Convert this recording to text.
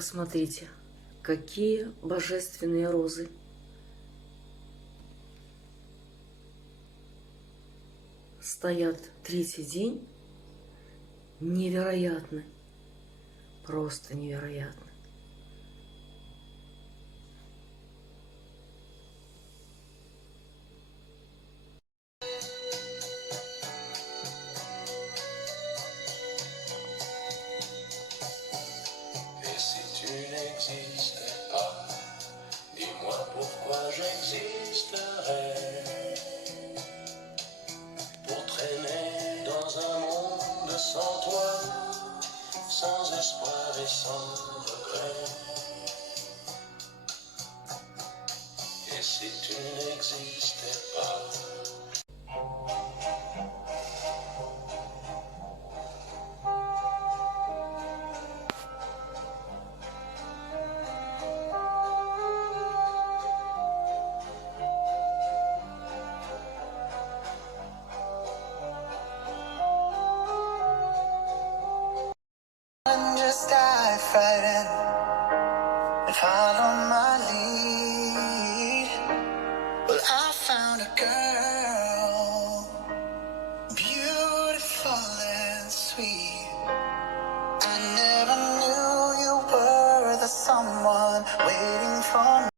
Посмотрите, какие божественные розы. Стоят третий день. Невероятно. Просто невероятно. Dis-moi pourquoi j'existerais. Pour traîner dans un monde sans toi, sans espoir et sans regret. Et si tu n'existais pas? And just die fighting and follow my lead. Well, I found a girl, beautiful and sweet. I never knew you were the someone waiting for